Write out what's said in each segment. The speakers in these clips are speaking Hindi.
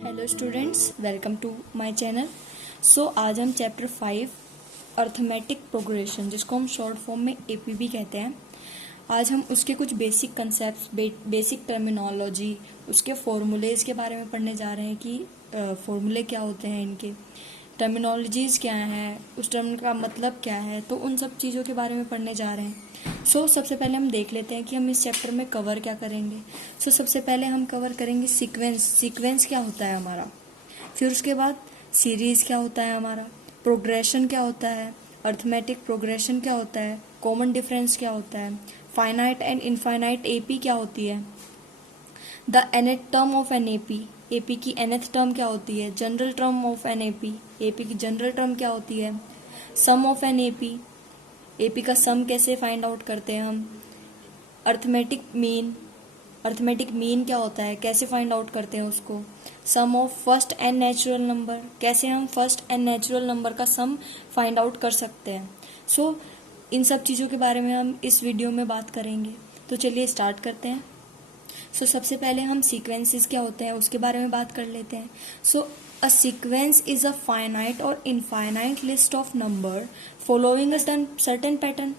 Hello students, welcome to my channel. So आज हम चैप्टर 5 अर्थमेटिक प्रोग्रेशन, जिसको हम शॉर्ट फॉर्म में एपीबी कहते हैं, आज हम उसके कुछ बेसिक कंसेप्ट्स, बेसिक टर्मिनोलॉजी, उसके फॉर्मूलेज के बारे में पढ़ने जा रहे हैं कि फॉर्मूले क्या होते हैं, इनके टर्मिनोलॉजीज क्या हैं, उस टर्म का मतलब क्या है, तो उन सब चीज़ों के बारे में पढ़ने जा रहे हैं। सबसे पहले हम देख लेते हैं कि हम इस चैप्टर में कवर क्या करेंगे। सबसे पहले हम कवर करेंगे सीक्वेंस क्या होता है हमारा, फिर उसके बाद सीरीज क्या होता है हमारा, प्रोग्रेशन क्या होता है, अर्थमेटिक प्रोग्रेशन क्या होता है, कॉमन डिफरेंस क्या होता है, फाइनाइट एंड इनफाइनाइट एपी क्या होती है, the nth term of an AP की nth टर्म क्या होती है, general term of an AP की जनरल टर्म क्या होती है, सम ऑफ एन एपी का सम कैसे फाइंड आउट करते हैं हम, अर्थमेटिक मीन क्या होता है, कैसे फाइंड आउट करते हैं उसको, sum of first n natural number, कैसे हम फर्स्ट एंड नेचुरल नंबर का सम फाइंड आउट कर सकते हैं। इन सब चीज़ों के बारे में हम इस वीडियो में बात करेंगे। तो चलिए स्टार्ट करते हैं। सबसे पहले हम सीक्वेंसेस क्या होते हैं उसके बारे में बात कर लेते हैं। A sequence is a finite और infinite list of number following a certain pattern.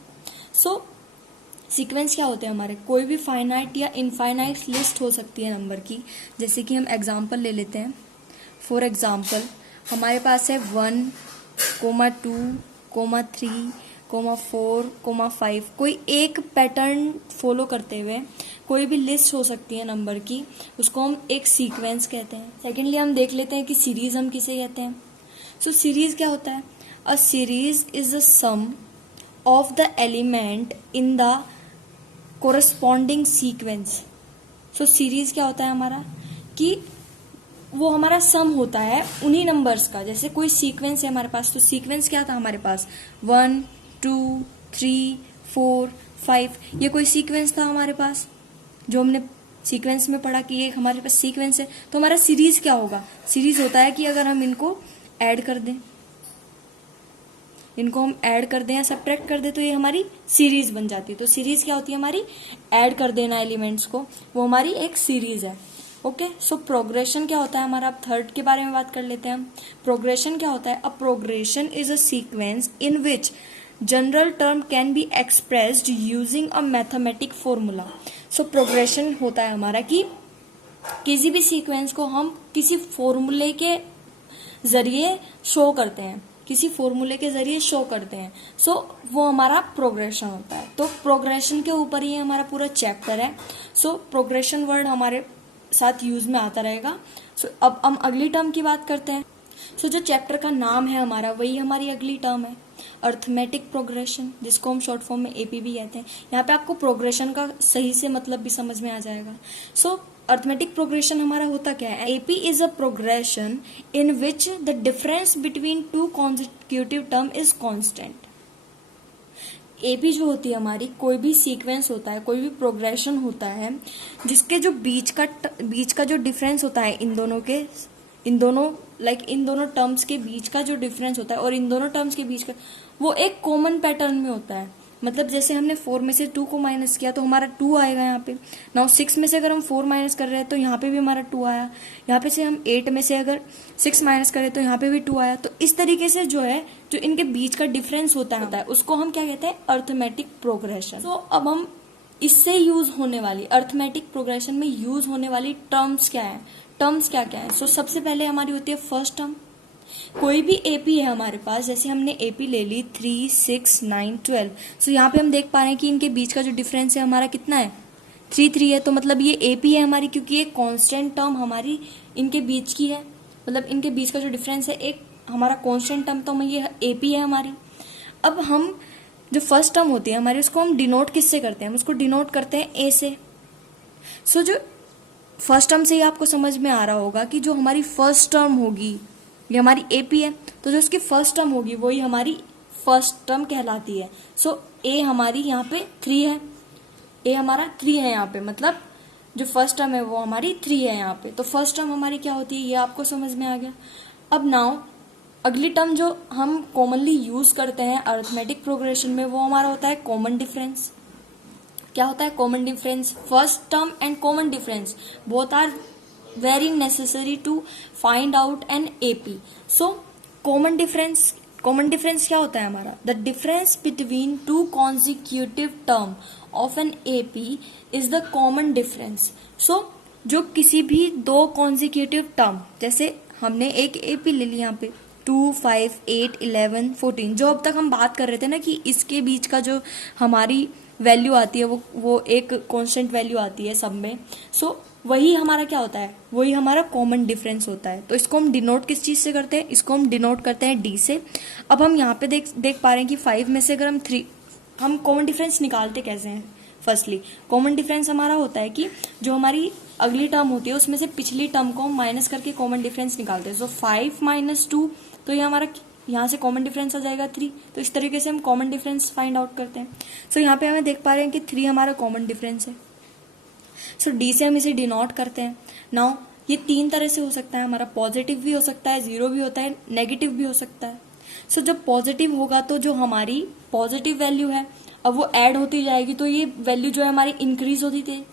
Sequence क्या होते हैं हमारे, कोई भी फाइनाइट या इनफाइनाइट लिस्ट हो सकती है नंबर की। जैसे कि हम एग्जांपल ले लेते हैं। फॉर एग्जांपल हमारे पास है 1, 2, 3, 4, 5। कोई एक पैटर्न फॉलो करते हुए कोई भी लिस्ट हो सकती है नंबर की, उसको हम एक सीक्वेंस कहते हैं। सेकेंडली हम देख लेते हैं कि सीरीज हम किसे कहते हैं। सीरीज क्या होता है, a series is a sum of the element in the corresponding sequence. Series क्या होता है हमारा, कि वो हमारा सम होता है उन्हीं नंबर्स का। जैसे कोई सीक्वेंस है हमारे पास, तो सीक्वेंस क्या था हमारे पास, 1, 2, 3, 4, 5, ये कोई सीक्वेंस था हमारे पास जो हमने सीक्वेंस में पढ़ा कि ये हमारे पास सीक्वेंस है। तो हमारा सीरीज क्या होगा, सीरीज होता है कि अगर हम इनको ऐड कर दें, या सब्ट्रैक्ट कर दें, तो ये हमारी सीरीज बन जाती है। तो सीरीज क्या होती है हमारी, ऐड कर देना एलिमेंट्स को, वो हमारी एक सीरीज है। ओके। प्रोग्रेशन क्या होता है हमारा, अब थर्ड के बारे में बात कर लेते हैं हम। प्रोग्रेशन क्या होता है, a progression is a sequence in which general term can be expressed using a mathematic formula. Progression होता है हमारा कि किसी भी सीक्वेंस को हम किसी फॉर्मूले के जरिए शो करते हैं, वो हमारा प्रोग्रेशन होता है। तो प्रोग्रेशन के ऊपर ही हमारा पूरा चैप्टर है। प्रोग्रेशन वर्ड हमारे साथ यूज में आता रहेगा। अब हम अगली टर्म की बात करते हैं। जो चैप्टर का नाम है हमारा, वही हमारी अगली टर्म है, अर्थमेटिक प्रोग्रेशन, जिसको हम शॉर्ट फॉर्म में एपीबी कहते हैं। यहाँ पे आपको प्रोग्रेशन का सही से मतलब भी समझ में आ जाएगा। अर्थमेटिक प्रोग्रेशन हमारा होता क्या है, AP is a progression in which the difference between two consecutive term is constant. AP जो होती है हमारी, कोई भी सीक्वेंस होता है, कोई भी प्रोग्रेशन होता है, जिसके जो बीच का जो डिफरेंस होता है इन दोनों टर्म्स के बीच का जो डिफरेंस होता है और इन दोनों टर्म्स के बीच का, वो एक कॉमन पैटर्न में होता है। मतलब जैसे हमने 4 में से 2 को माइनस किया तो हमारा 2 आएगा यहाँ पे। नाउ 6 में से अगर हम 4 माइनस कर रहे हैं तो यहाँ पे भी हमारा 2 आया। यहाँ पे से हम 8 में से अगर 6 माइनस करें तो यहाँ पे भी 2 आया। तो इस तरीके से जो इनके बीच का डिफरेंस होता है उसको हम क्या कहते हैं, अर्थमेटिक प्रोग्रेशन। अब हम इससे यूज होने वाली, अर्थमेटिक प्रोग्रेशन में यूज होने वाली टर्म्स क्या है। सबसे पहले हमारी होती है फर्स्ट टर्म। कोई भी एपी है हमारे पास, जैसे हमने एपी ले ली 3, 6, 9, 12। यहाँ पे हम देख पा रहे हैं कि इनके बीच का जो डिफरेंस है हमारा कितना है, 3 है। तो मतलब ये एपी है हमारी, क्योंकि ये कांस्टेंट टर्म हमारी इनके बीच की है। मतलब इनके बीच का जो डिफरेंस है एक हमारा कांस्टेंट टर्म, तो ये एपी है हमारी। अब हम जो फर्स्ट टर्म होती है हमारी, उसको हम डिनोट किससे करते हैं, हम उसको डिनोट करते हैं ए से। जो फर्स्ट टर्म से ही आपको समझ में आ रहा होगा कि जो हमारी फर्स्ट टर्म होगी ये हमारी एपी है, तो जो इसकी फर्स्ट टर्म होगी वही हमारी फर्स्ट टर्म कहलाती है। ए हमारी यहाँ पे 3 है, ए हमारा 3 है यहाँ पे, मतलब जो फर्स्ट टर्म है वो हमारी 3 है यहाँ पे। तो फर्स्ट टर्म हमारी क्या होती है, ये आपको समझ में आ गया। अब नाउ अगली टर्म जो हम कॉमनली यूज करते हैं अर्थमेटिक प्रोग्रेशन में, वो हमारा होता है कॉमन डिफरेंस। क्या होता है common difference, first term and common difference both are very necessary to find out an AP. So common difference क्या होता है हमारा? The difference between two consecutive term of an AP is the common difference. So जो किसी भी दो consecutive term, जैसे हमने एक AP ले लिया यहाँ पे 2, 5, 8, 11, 14, जो अब तक हम बात कर रहे थे ना कि इसके बीच का जो हमारी वैल्यू आती है वो एक कांस्टेंट वैल्यू आती है सब में. सो वही हमारा क्या होता है? वही हमारा कॉमन डिफरेंस होता है. तो इसको हम डिनोट किस चीज से करते हैं? इसको हम डिनोट करते हैं डी से. अब हम यहाँ पे देख पा रहे हैं कि 5 में से अगर हम कॉमन डिफरेंस निकालते कैसे हैं? फर्स्टली कॉमन डिफरेंस हमारा होता है कि जो हमारी अगली टर्म होती है उसमें से पिछली टर्म को हम माइनस करके कॉमन डिफरेंस निकालते हैं. सो 5 - 2, तो ये हमारा यहाँ से कॉमन डिफरेंस आ जाएगा 3. तो इस तरीके से हम कॉमन डिफरेंस फाइंड आउट करते हैं. सो यहाँ पे हमें देख पा रहे हैं कि 3 हमारा कॉमन डिफरेंस है. सो डी से हम इसे डिनोट करते हैं. नाउ ये 3 तरह से हो सकता है हमारा. पॉजिटिव भी हो सकता है, 0 भी होता है, नेगेटिव भी हो सकता है. सो जब पॉजिटिव होगा तो जो हमारी पॉजिटिव वैल्यू है अब वो ऐड होती जाएगी, तो ये वैल्यू जो है हमारी इंक्रीज होती थी.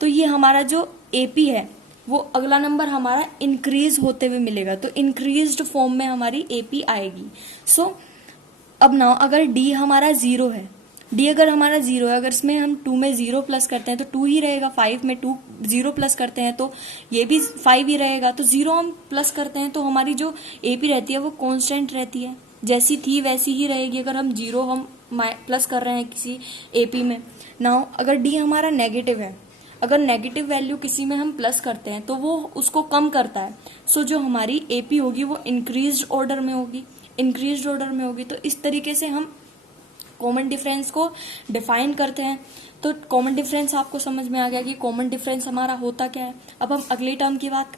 तो ये हमारा जो एपी है वो अगला नंबर हमारा इंक्रीज होते हुए मिलेगा. तो इंक्रीज्ड फॉर्म में हमारी एपी आएगी. सो अब ना अगर डी हमारा 0 है, डी अगर हमारा 0 है, अगर इसमें हम 2 में 0 प्लस करते हैं तो 2 ही रहेगा. 5 में 2 0 प्लस करते हैं तो ये भी 5 ही रहेगा. तो 0 हम प्लस करते हैं तो हमारी जो एपी रहती है वो कांस्टेंट रहती है, जैसी थी वैसी ही रहेगी. अगर हम 0 हम प्लस कर रहे हैं किसी एपी में. नाउ अगर डी हमारा नेगेटिव है, अगर नेगेटिव वैल्यू किसी में हम प्लस करते हैं तो वो उसको कम करता है. सो जो हमारी एपी होगी वो इंक्रीज्ड ऑर्डर में होगी. तो इस तरीके से हम कॉमन डिफरेंस को डिफाइन करते हैं. तो कॉमन डिफरेंस आपको समझ में आ गया कि कॉमन डिफरेंस हमारा होता क्या है. अब हम अगले टर्म की बात.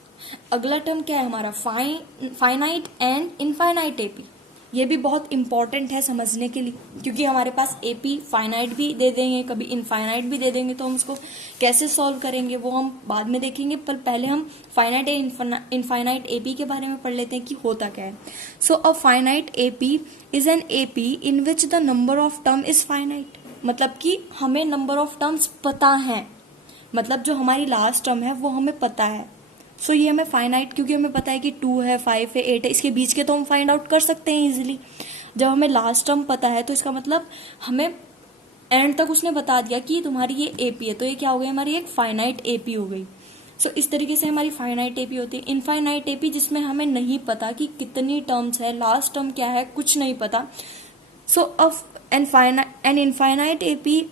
अगला टर्म क्या है हमारा? Finite and infinite AP. ये भी बहुत इंपॉर्टेंट है समझने के लिए, क्योंकि हमारे पास एपी फाइनाइट भी दे देंगे, कभी इनफाइनाइट भी दे देंगे. तो हम उसको कैसे सॉल्व करेंगे वो हम बाद में देखेंगे, पर पहले हम फाइनाइट एंड इनफाइनाइट एपी के बारे में पढ़ लेते हैं कि होता क्या है. So a finite AP is an AP in which the number of term is finite. मतलब कि हमें नंबर ऑफ टर्म्स पता है, मतलब जो हमारी लास्ट टर्म है वो हमें पता है. सो ये हमें फाइनाइट, क्योंकि हमें पता है कि 2 है, 5 है, 8 है, इसके बीच के तो हम फाइंड आउट कर सकते हैं इजीली. जब हमें लास्ट टर्म पता है तो इसका मतलब हमें एंड तक उसने बता दिया कि तुम्हारी ये एपी है, तो ये क्या हो गई? हमारी एक फाइनाइट एपी हो गई. सो इस तरीके से हमारी फाइनाइट एपी होती है. इनफाइनाइट एपी जिसमें हमें नहीं पता कि कितनी टर्म्स है, लास्ट टर्म क्या है, कुछ नहीं पता. So an infinite AP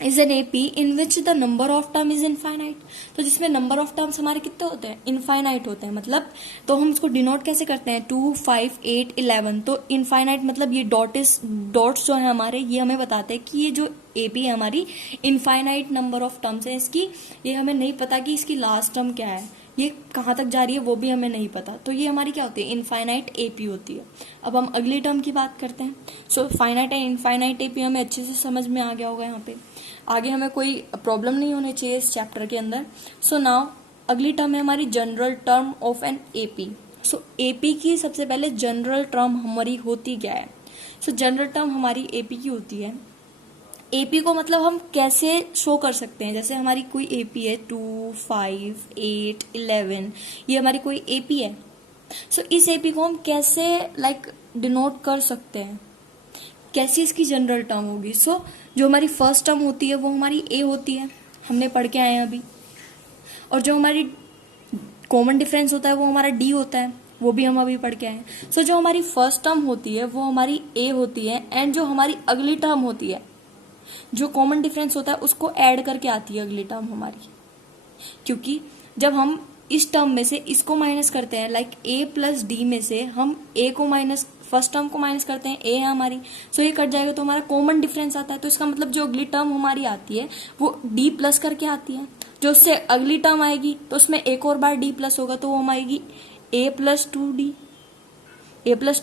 is an AP in which the number of term is infinite. तो जिसमें नंबर ऑफ टर्म्स हमारे कितने होते हैं? इनफाइनाइट होते हैं. मतलब तो हम इसको डिनोट कैसे करते हैं? 2, 5, 8, 11. तो इनफाइनाइट मतलब ये डॉट्स जो है हमारे, ये हमें बताते हैं कि ये जो एपी है हमारी इनफाइनाइट नंबर ऑफ टर्म्स है इसकी. ये हमें नहीं पता कि इसकी लास्ट टर्म क्या है, ये कहाँ तक जा रही है वो भी हमें नहीं पता. तो ये हमारी क्या होती है? इनफाइनाइट एपी होती है. अब हम अगली टर्म की बात करते हैं. So finite and infinite AP हमें अच्छे से समझ में आ गया होगा. यहाँ पे आगे हमें कोई प्रॉब्लम नहीं होनी चाहिए इस चैप्टर के अंदर. सो नाउ अगली टर्म है हमारी general term of an AP. So AP की सबसे पहले जनरल टर्म हमारी होती क्या है? सो जनरल टर्म हमारी एपी की होती है. एपी को मतलब हम कैसे शो कर सकते हैं? जैसे हमारी कोई एपी है 2, 5, 8, 11, ये हमारी कोई एपी है. सो इस एपी को हम कैसे डिनोट कर सकते हैं? कैसी इसकी जनरल टर्म होगी? सो जो हमारी फर्स्ट टर्म होती है वो हमारी ए होती है, हमने पढ़ के आए हैं अभी. और जो हमारी कॉमन डिफरेंस होता है वो हमारा डी होता है, वो भी हम अभी पढ़ के आए हैं. सो जो हमारी फर्स्ट टर्म होती है वो हमारी ए होती है, एंड जो हमारी अगली टर्म होती है, जो कॉमन डिफरेंस होता है उसको ऐड करके आती है अगली टर्म हमारी. क्योंकि जब हम इस टर्म में से इसको माइनस करते हैं, लाइक ए प्लस डी में से हम ए को माइनस, फर्स्ट टर्म को माइनस करते हैं, ए है हमारी. सो ये कट जाएगा तो हमारा कॉमन डिफरेंस आता है. तो इसका मतलब जो अगली टर्म हमारी आती है वो डी प्लस करके आती है. जो उससे अगली टर्म आएगी तो उसमें एक और बार डी प्लस होगा, तो वो हम आएगी ए प्लस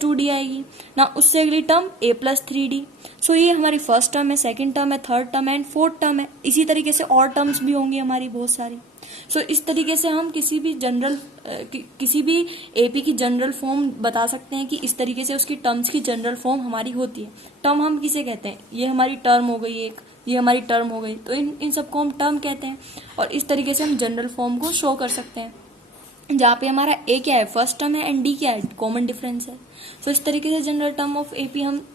2d आएगी ना. उससे अगली टर्म a प्लस 3d. सो ये हमारी फर्स्ट टर्म है, सेकंड टर्म है, थर्ड टर्म है एंड फोर्थ टर्म है. इसी तरीके से और टर्म्स भी होंगी हमारी बहुत सारी. सो इस तरीके से हम किसी भी एपी की जनरल फॉर्म बता सकते हैं कि इस तरीके से उसकी टर्म्स की जनरल फॉर्म हमारी होती है. टर्म हम किसे कहते हैं? ये हमारी टर्म हो गई एक, ये हमारी टर्म हो गई, तो इन सबको हम टर्म कहते हैं. और इस तरीके से हम जनरल फॉर्म को शो कर सकते हैं. जहाँ पे हमारा ए क्या है, फर्स्ट टर्म है, एंड डी क्या है, कॉमन डिफरेंस है। सो इस तरीके से जनरल टर्म ऑफ एपी हम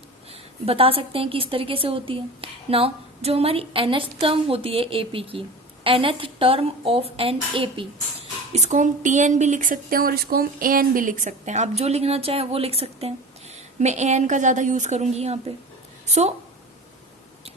बता सकते हैं कि इस तरीके से होती है। नाउ जो हमारी nth टर्म होती है एपी की, nth term of an AP, इसको हम टीएन भी लिख सकते हैं और इसको हम एएन भी लिख सकते हैं। आप जो लिखना चाहें वो लिख सकते हैं। मैं एएन का ज्यादा यूज करूंगी यहाँ पे। सो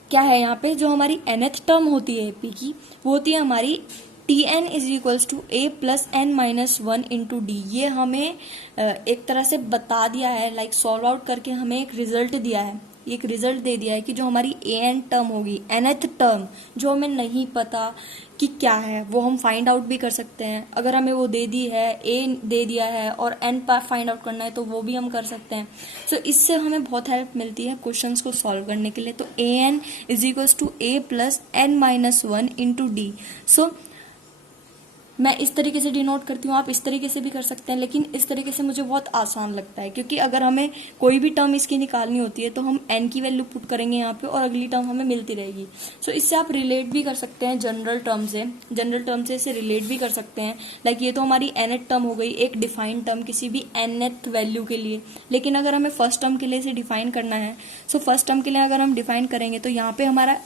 क्या है यहाँ पे, जो हमारी nth टर्म होती है एपी की, वो होती है हमारी Tn is equals to a plus n minus one into d. ये हमें एक तरह से बता दिया है, लाइक सॉल्व आउट करके हमें एक रिजल्ट दिया है, एक रिजल्ट दे दिया है कि जो हमारी एन टर्म होगी, nth टर्म, जो हमें नहीं पता कि क्या है, वो हम फाइंड आउट भी कर सकते हैं। अगर हमें वो दे दी है, ए दे दिया है और एन पर फाइंड आउट करना है तो वो भी हम कर सकते हैं। सो इससे हमें बहुत हेल्प मिलती है क्वेश्चंस को सॉल्व करने के लिए। तो a n is equals to a plus n minus one into d. So मैं इस तरीके से डिनोट करती हूँ, आप इस तरीके से भी कर सकते हैं, लेकिन इस तरीके से मुझे बहुत आसान लगता है, क्योंकि अगर हमें कोई भी टर्म इसकी निकालनी होती है तो हम n की वैल्यू पुट करेंगे यहाँ पे और अगली टर्म हमें मिलती रहेगी। सो इससे आप रिलेट भी कर सकते हैं जनरल टर्म से, जनरल टर्म से इसे रिलेट भी कर सकते हैं। लाइक ये तो हमारी nth टर्म हो गई, एक डिफाइंड टर्म किसी भी nth वैल्यू के लिए। लेकिन अगर हमें फर्स्ट टर्म के लिए इसे डिफाइन करना है, सो फर्स्ट टर्म के लिए अगर हम डिफाइन करेंगे तो यहाँ पे हमारा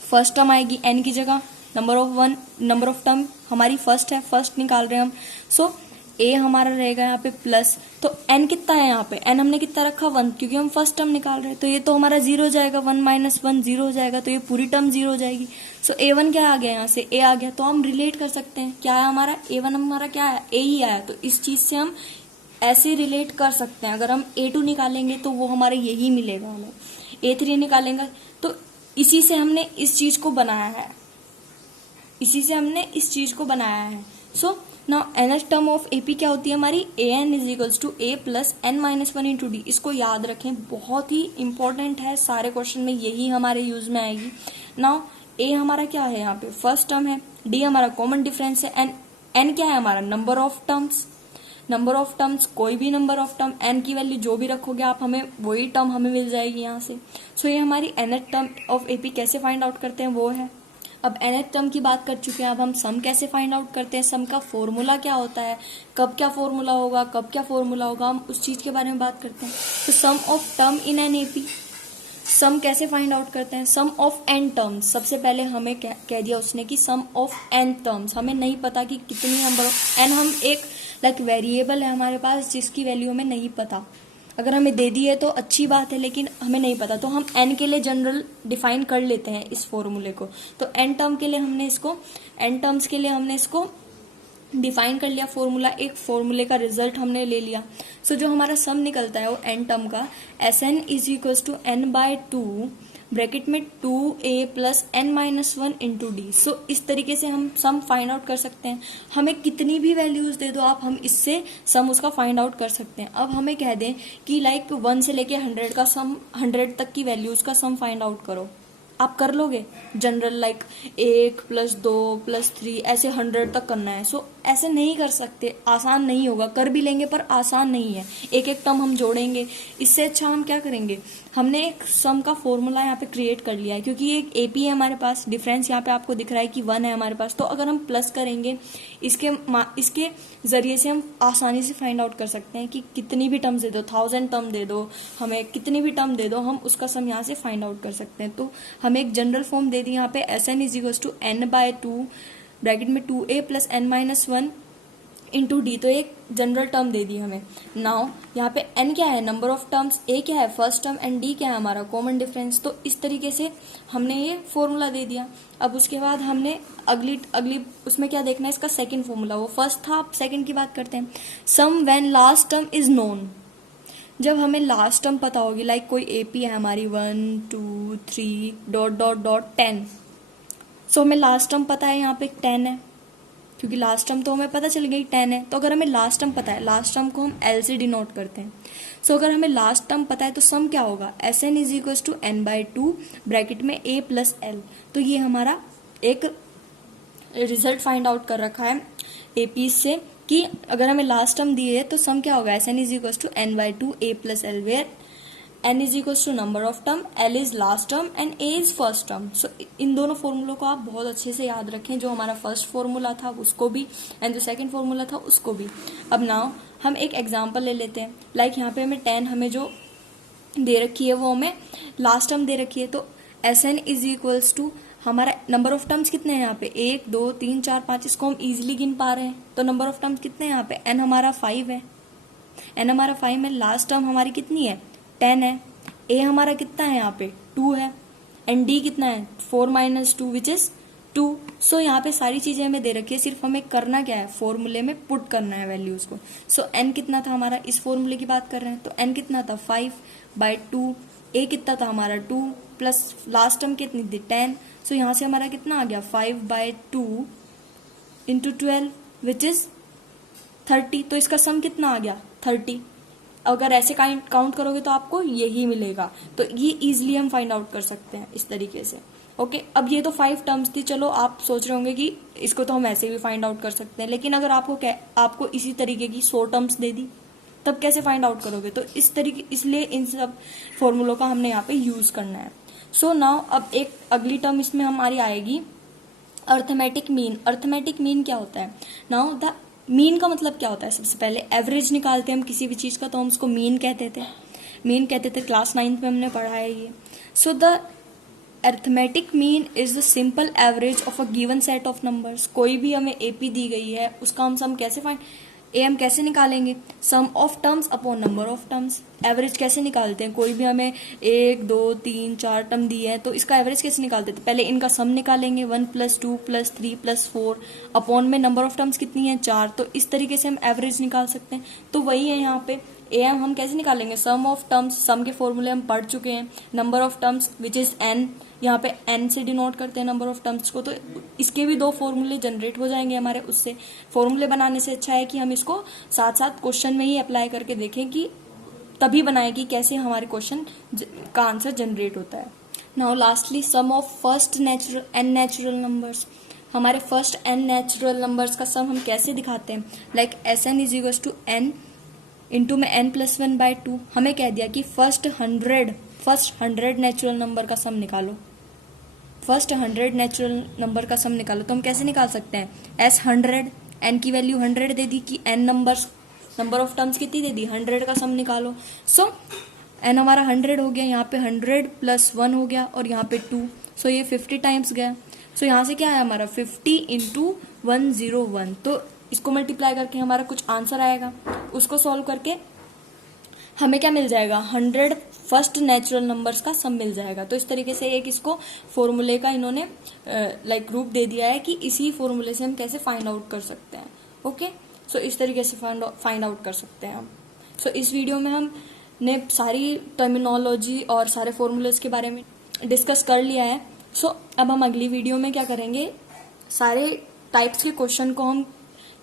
फर्स्ट टर्म आएगी n की जगह, नंबर ऑफ टर्म हमारी फर्स्ट है, फर्स्ट निकाल रहे हैं हम। सो ए हमारा रहेगा यहाँ पे प्लस, तो n कितना है यहाँ पे, n हमने कितना रखा 1, क्योंकि हम फर्स्ट टर्म निकाल रहे हैं। तो ये तो हमारा 0 हो जाएगा, 1 माइनस 1 0 हो जाएगा, तो ये पूरी टर्म 0 हो जाएगी। सो a1 क्या आ गया, यहाँ से a आ गया। तो हम रिलेट कर सकते हैं, क्या है हमारा a1, हमारा क्या है, a ही आया। तो इस चीज से हम ऐसे रिलेट कर सकते हैं। अगर हम a2 निकालेंगे तो वो हमारे यही मिलेगा, हमें a3 निकालेंगे तो इसी से हमने इस चीज को बनाया है, इसी से हमने इस चीज को बनाया है। So now nth term of AP क्या होती है हमारी, an is equals to a plus n minus one into d. इसको याद रखें, बहुत ही इंपॉर्टेंट है, सारे क्वेश्चन में यही हमारे यूज में आएगी। नाउ a हमारा क्या है, यहाँ पे फर्स्ट टर्म है, d हमारा कॉमन डिफरेंस है, एंड n क्या है हमारा, number of terms. Number of terms, कोई भी नंबर ऑफ टर्म, n की वैल्यू जो भी रखोगे आप, हमें वही टर्म हमें मिल जाएगी यहाँ से। सो ये हमारी nth टर्म ऑफ एपी कैसे फाइंड आउट करते हैं वो है। अब nth टर्म की बात कर चुके हैं, अब हम सम कैसे फाइंड आउट करते हैं, सम का फॉर्मूला क्या होता है, कब क्या फॉर्मूला होगा, कब क्या फॉर्मूला होगा, हम उस चीज के बारे में बात करते हैं। तो sum of term in an AP, sum कैसे फाइंड आउट करते हैं, सम ऑफ एन टर्म्स। सबसे पहले हमें कह दिया उसने कि सम ऑफ एन टर्म्स, हमें नहीं पता कि कितनी नंबर एन, हम एक लाइक वेरिएबल है हमारे पास जिसकी वैल्यू हमें नहीं पता। अगर हमें दे दी है तो अच्छी बात है, लेकिन हमें नहीं पता तो हम n के लिए जनरल डिफाइन कर लेते हैं इस फॉर्मूले को। तो n टर्म के लिए हमने इसको, n टर्म्स के लिए हमने इसको डिफाइन कर लिया फॉर्मूला, एक फॉर्मूले का रिजल्ट हमने ले लिया। सो जो हमारा सम निकलता है वो n टर्म का Sn is equal to n by 2 bracket में 2a plus n minus one into d. So इस तरीके से हम सम फाइंड आउट कर सकते हैं। हमें कितनी भी वैल्यूज दे दो आप, हम इससे सम उसका फाइंड आउट कर सकते हैं। अब हमें कह दें कि लाइक 1 से लेके 100 का सम, 100 तक की वैल्यूज का सम फाइंड आउट करो, आप कर लोगे जनरल, लाइक 1 प्लस 2 प्लस 3 ऐसे 100 तक करना है। सो ऐसे नहीं कर सकते, आसान नहीं होगा, कर भी लेंगे पर आसान नहीं है, एक एक टर्म हम जोड़ेंगे। इससे अच्छा हम क्या करेंगे, हमने एक सम का फॉर्मूला यहाँ पे क्रिएट कर लिया है, क्योंकि ये एक एपी है हमारे पास, डिफरेंस यहाँ पे आपको दिख रहा है कि 1 है हमारे पास। तो अगर हम प्लस करेंगे इसके जरिए से हम आसानी से फाइंड आउट कर सकते हैं कि कितनी भी टर्म्स दे दो, 1000 टर्म दे दो, हमें कितनी भी टर्म दे दो, हम उसका सम यहाँ से फाइंड आउट कर सकते हैं। तो हमें एक जनरल फॉर्म दे दी यहाँ पे, Sn is equal to n by 2 bracket में 2a plus n minus one into d. तो एक जनरल टर्म दे दी हमें। नाउ यहाँ पे n क्या है, नंबर ऑफ टर्म्स, a क्या है फर्स्ट टर्म, एंड d क्या है हमारा कॉमन डिफरेंस। तो इस तरीके से हमने ये फॉर्मूला दे दिया। अब उसके बाद हमने अगली उसमें क्या देखना है, इसका सेकंड फॉर्मूला, वो फर्स्ट था, अब सेकंड की बात करते हैं। Sum when last term is known, जब हमें लास्ट टर्म पता होगी, लाइक कोई एपी है हमारी 1 2 3 डॉट डॉट डॉट 10। सो हमें लास्ट टर्म पता है, यहाँ पे 10 है, क्योंकि लास्ट टर्म तो हमें पता चल गई 10 है। तो अगर हमें लास्ट टर्म पता है, लास्ट टर्म को हम L से डिनोट करते हैं। सो अगर हमें लास्ट टर्म पता है तो सम क्या होगा, Sn is equal to n by 2 bracket में a प्लस एल। तो ये हमारा एक रिजल्ट फाइंड आउट कर रखा है एपी से कि अगर हमें लास्ट टर्म दिए है तो सम क्या होगा, Sn is equal to n by 2 a plus l, where n is equals to number of term, l is last term and a is first term. So इन दोनों फॉर्मूलों को आप बहुत अच्छे से याद रखें, जो हमारा फर्स्ट फॉर्मूला था उसको भी एंड जो सेकंड फॉर्मूला था उसको भी। अब नाउ हम एक एग्जांपल ले लेते हैं। लाइक यहाँ पे हमें 10 हमें जो दे रखी है वो हमें लास्ट टर्म दे रखी है, तो Sn इज इक्वल्स टू हमारा नंबर ऑफ टर्म्स कितने हैं यहाँ पे 1 2 3 4 5, इसको हम इजीली गिन पा रहे हैं। तो नंबर ऑफ टर्म्स कितने हैं यहाँ पे, n हमारा 5 है, n हमारा 5 है, लास्ट टर्म हमारी कितनी है 10 है, a हमारा कितना है यहाँ पे 2 है, एंड d कितना है 4 माइनस 2 विच इज 2। सो यहाँ पे सारी चीजें हमें दे रखी है, सिर्फ हमें करना क्या है, फॉर्मूले में पुट करना है वैल्यूज को। सो n कितना था हमारा, इस फॉर्मूले की बात कर रहे हैं, तो n कितना था 5/2, a कितना था हमारा 2 प्लस लास्ट टर्म कितनी थी 10। सो यहाँ से हमारा कितना आ गया 5/2 इंटू 12 विच इज 30। तो इसका सम कितना आ गया 30। अगर ऐसे काउंट करोगे तो आपको यही मिलेगा। तो ये इजिली हम फाइंड आउट कर सकते हैं इस तरीके से। ओके, अब ये तो 5 टर्म्स थी। चलो आप सोच रहे होंगे कि इसको तो हम ऐसे भी फाइंड आउट कर सकते हैं, लेकिन अगर आपको इसी तरीके की 100 टर्म्स दे दी तब कैसे फाइंड आउट करोगे। तो इस तरीके, इसलिए इन सब फॉर्मूलों का हमने यहाँ पे यूज करना है। सो नाउ अब एक अगली टर्म इसमें हमारी आएगी अर्थमेटिक मीन। अर्थमेटिक मीन क्या होता है, नाउ द मीन का मतलब क्या होता है, सबसे पहले एवरेज निकालते हैं हम किसी भी चीज का, तो हम उसको मीन कहते थे, क्लास 9th में हमने पढ़ा है ये। So the arithmetic mean is the simple average of a given set of numbers. कोई भी हमें एपी दी गई है, उसका हम सम कैसे हम कैसे निकालेंगे, sum of terms upon number of terms. Average कैसे निकालते हैं, कोई भी हमें 1 2 3 4 टर्म दी है तो इसका एवरेज कैसे निकालते थे, पहले इनका सम निकालेंगे 1 + 2 + 3 + 4 अपॉन में नंबर ऑफ टर्म्स कितनी है 4। तो इस तरीके से हम एवरेज निकाल सकते हैं। तो वही है यहाँ पे एम हम कैसे निकालेंगे, सम ऑफ टर्म्स, सम के फॉर्मूले हम पढ़ चुके हैं, number of terms which is n, यहाँ पे n से डिनोट करते हैं नंबर ऑफ टर्म्स को। तो इसके भी 2 फॉर्मूले जनरेट हो जाएंगे हमारे उससे। फॉर्मूले बनाने से अच्छा है कि हम इसको साथ साथ क्वेश्चन में ही अप्लाई करके देखें, कि तभी बनाए कि कैसे हमारे क्वेश्चन का आंसर जनरेट होता है। Now lastly sum of first natural n natural numbers. हमारे फर्स्ट एंड नेचुरल नंबर्स का सम हम कैसे दिखाते हैं, like Sn is equal to n into में n + 1/2। हमें कह दिया कि फर्स्ट 100 नेचुरल नंबर का सम निकालो, फर्स्ट 100 नेचुरल नंबर का सम निकालो। तो हम कैसे निकाल सकते हैं, S 100, n की वैल्यू 100 दे दी, कि n नंबर ऑफ टर्म्स कितनी दे दी 100 का सम निकालो। सो n हमारा 100 हो गया, यहाँ पे 100 + 1 हो गया और यहाँ पे 2, सो ये 50 टाइम्स गया। सो यहाँ से क्या है हमारा 50 × 101। तो इसको मल्टीप्लाई करके हमारा कुछ आंसर आएगा, उसको सॉल्व करके हमें क्या मिल जाएगा 100 फर्स्ट नेचुरल नंबर्स का सम मिल जाएगा। तो इस तरीके से एक इसको फॉर्मूले का इन्होंने लाइक रूप दे दिया है कि इसी फॉर्मूले से हम कैसे फाइंड आउट कर सकते हैं। ओके, सो इस तरीके से फाइंड आउट कर सकते हैं हम। सो इस वीडियो में हमने सारी टर्मिनोलॉजी और सारे फॉर्मूलेस के बारे में डिस्कस कर लिया है। सो अब हम अगली वीडियो में क्या करेंगे, सारे टाइप्स के क्वेश्चन को हम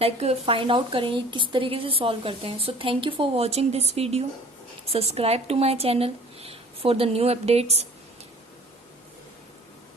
लाइक फाइंड आउट करेंगे किस तरीके से सॉल्व करते हैं। So thank you for watching this video, subscribe to my channel for the new updates.